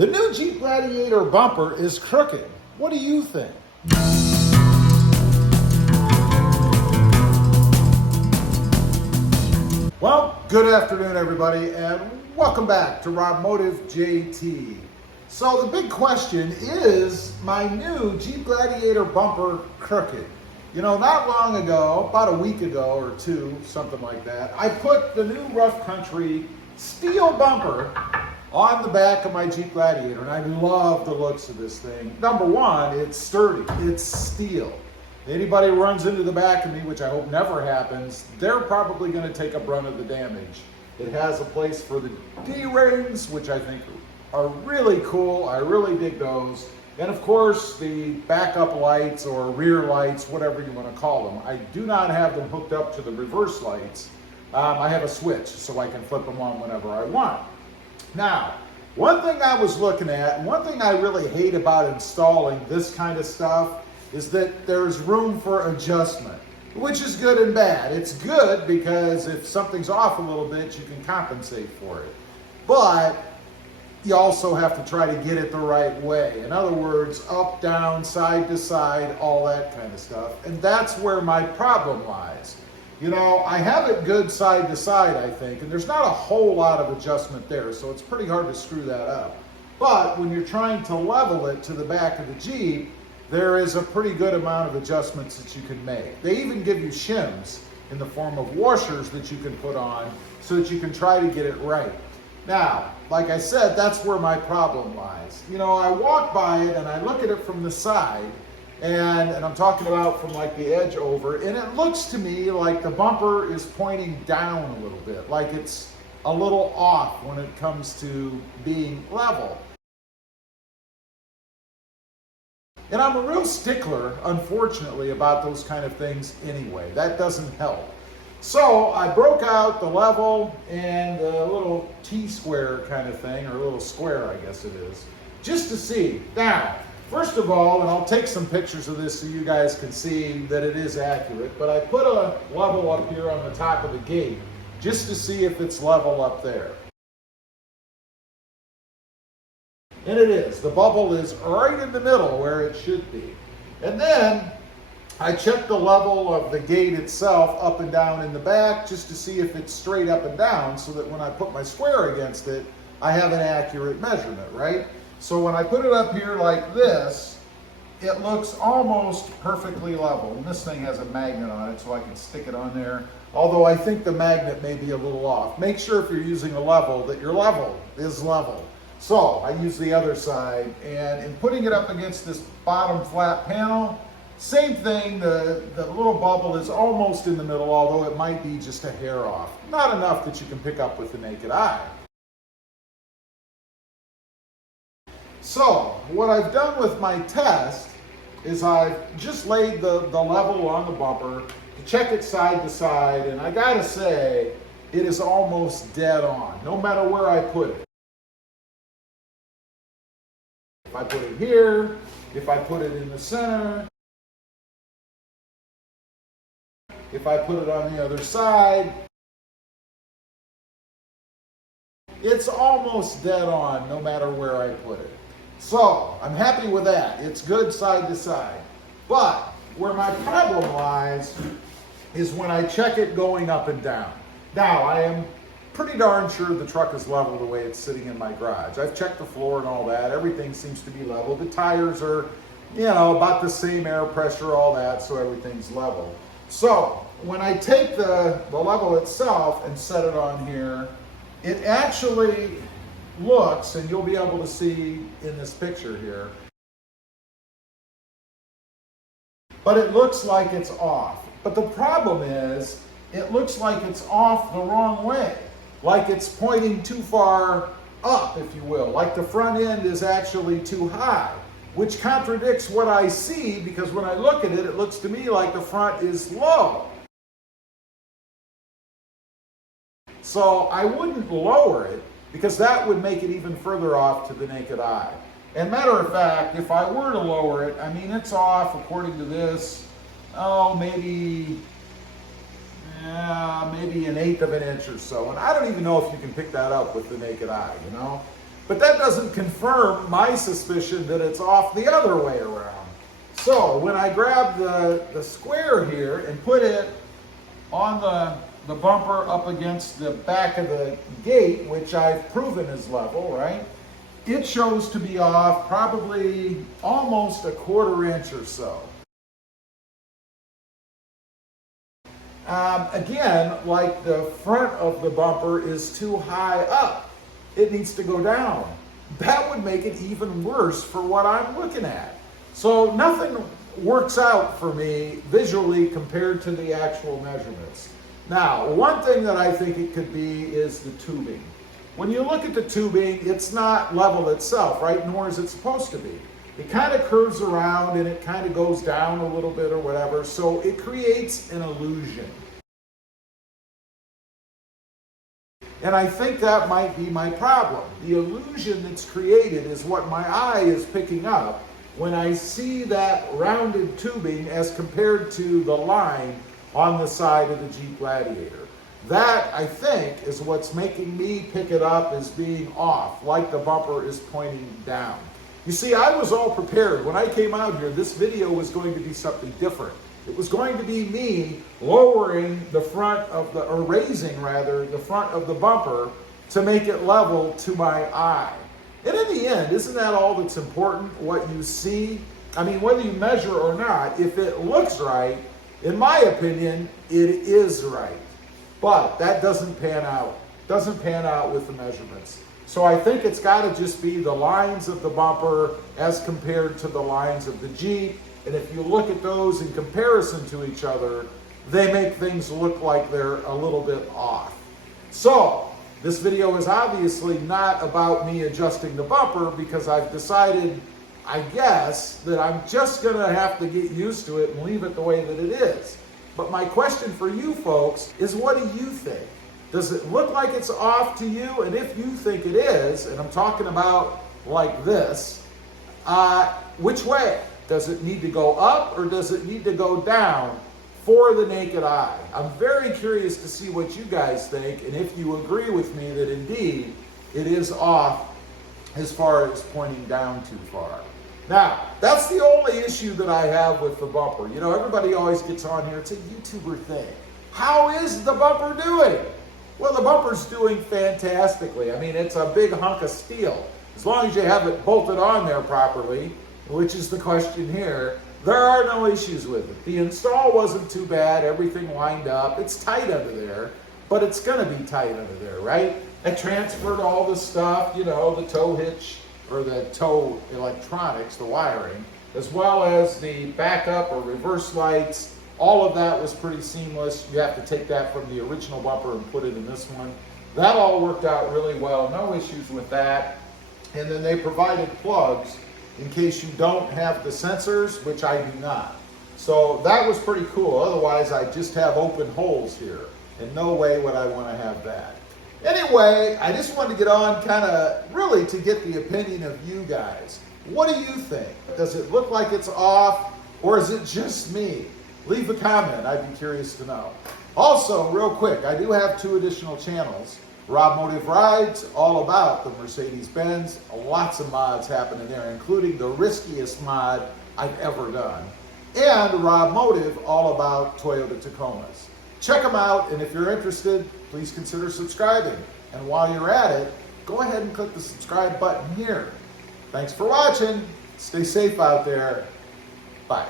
The new Jeep Gladiator bumper is crooked. What do you think? Well, good afternoon, everybody, and welcome back to Rodmotive JT. So the big question is my new Jeep Gladiator bumper crooked? You know, not long ago, about a week ago or two, something like that, I put the new Rough Country steel bumper on the back of my Jeep Gladiator, and I love the looks of this thing. Number one, it's sturdy, it's steel. Anybody who runs into the back of me, which I hope never happens, they're probably going to take a brunt of the damage. It has a place for the D-rings, which I think are really cool. I really dig those. And of course, the backup lights or rear lights, whatever you want to call them. I do not have them hooked up to the reverse lights. I have a switch, so I can flip them on whenever I want. Now, one thing I was looking at, and one thing I really hate about installing this kind of stuff is that there's room for adjustment, which is good and bad. It's good because if something's off a little bit, you can compensate for it. But you also have to try to get it the right way. In other words, up, down, side to side, all that kind of stuff. And that's where my problem lies. You know, I have it good side to side, I think, and there's not a whole lot of adjustment there, so it's pretty hard to screw that up. But when you're trying to level it to the back of the Jeep, there is a pretty good amount of adjustments that you can make. They even give you shims in the form of washers that you can put on so that you can try to get it right. Now, like I said, that's where my problem lies. You know, I walk by it and I look at it from the side, and I'm talking about from like the edge over, and it looks to me like the bumper is pointing down a little bit, like it's a little off when it comes to being level. And I'm a real stickler, unfortunately, about those kind of things anyway. That doesn't help. So I broke out the level and the little T-square kind of thing, or a little square, I guess it is, just to see. Now, first of all, and I'll take some pictures of this so you guys can see that it is accurate, but I put a level up here on the top of the gate just to see if it's level up there. And it is. The bubble is right in the middle where it should be. And then I checked the level of the gate itself up and down in the back just to see if it's straight up and down so that when I put my square against it, I have an accurate measurement, right? So when I put it up here like this, it looks almost perfectly level. And this thing has a magnet on it so I can stick it on there. Although I think the magnet may be a little off. Make sure if you're using a level that your level is level. So I use the other side, and in putting it up against this bottom flat panel, same thing, the little bubble is almost in the middle, although it might be just a hair off. Not enough that you can pick up with the naked eye. So what I've done with my test is I've just laid the level on the bumper to check it side to side, and I gotta say, it is almost dead on, no matter where I put it. If I put it here, if I put it in the center, if I put it on the other side, it's almost dead on no matter where I put it. So I'm happy with that. It's good side to side. But where my problem lies is when I check it going up and down. Now, I am pretty darn sure the truck is level the way it's sitting in my garage. I've checked the floor and all that. Everything seems to be level. The tires are, you know, about the same air pressure, all that, so everything's level. So when I take the level itself and set it on here, it actually looks, and you'll be able to see in this picture here, but it looks like it's off. But the problem is, it looks like it's off the wrong way. Like it's pointing too far up, if you will. Like the front end is actually too high, which contradicts what I see, because when I look at it, it looks to me like the front is low. So I wouldn't lower it, because that would make it even further off to the naked eye. And matter of fact, if I were to lower it, I mean, it's off, according to this, maybe an 1/8 of an inch or so. And I don't even know if you can pick that up with the naked eye, you know? But that doesn't confirm my suspicion that it's off the other way around. So when I grab the square here and put it on the bumper up against the back of the gate, which I've proven is level, right? It shows to be off probably almost a 1/4 inch or so. Again, like the front of the bumper is too high up. It needs to go down. That would make it even worse for what I'm looking at. So nothing works out for me visually compared to the actual measurements. Now, one thing that I think it could be is the tubing. When you look at the tubing, it's not level itself, right? Nor is it supposed to be. It kind of curves around and it kind of goes down a little bit or whatever, so it creates an illusion. And I think that might be my problem. The illusion that's created is what my eye is picking up when I see that rounded tubing as compared to the line on the side of the Jeep Gladiator. That, I think, is what's making me pick it up as being off, like the bumper is pointing down. You see, I was all prepared. When I came out here, this video was going to be something different. It was going to be me lowering the front of the, or raising rather, the front of the bumper to make it level to my eye. And in the end, isn't that all that's important, what you see? I mean, whether you measure or not, if it looks right, in my opinion, it is right. But that doesn't pan out. Doesn't pan out with the measurements. So I think it's got to just be the lines of the bumper as compared to the lines of the Jeep. And if you look at those in comparison to each other, they make things look like they're a little bit off. So this video is obviously not about me adjusting the bumper, because I've decided, I guess, that I'm just going to have to get used to it and leave it the way that it is. But my question for you folks is, what do you think? Does it look like it's off to you? And if you think it is, and I'm talking about like this, which way? Does it need to go up or does it need to go down for the naked eye? I'm very curious to see what you guys think, and if you agree with me that indeed it is off as far as pointing down too far. Now, that's the only issue that I have with the bumper. You know, everybody always gets on here, it's a YouTuber thing. How is the bumper doing? Well, the bumper's doing fantastically. I mean, it's a big hunk of steel. As long as you have it bolted on there properly, which is the question here, there are no issues with it. The install wasn't too bad, everything lined up. It's tight under there, but it's gonna be tight under there, right? I transferred all the stuff, you know, the tow hitch, or the tow electronics, the wiring, as well as the backup or reverse lights. All of that was pretty seamless. You have to take that from the original bumper and put it in this one. That all worked out really well, no issues with that. And then they provided plugs in case you don't have the sensors, which I do not. So that was pretty cool. Otherwise, I just have open holes here, and no way would I want to have that. Anyway, I just wanted to get on kind of really to get the opinion of you guys. What do you think? Does it look like it's off, or is it just me? Leave a comment, I'd be curious to know. Also, real quick, I do have 2 additional channels. Rob Motive Rides, all about the Mercedes-Benz. Lots of mods happening there, including the riskiest mod I've ever done. And Rob Motive, all about Toyota Tacomas. Check them out, and if you're interested, please consider subscribing. And while you're at it, go ahead and click the subscribe button here. Thanks for watching. Stay safe out there. Bye.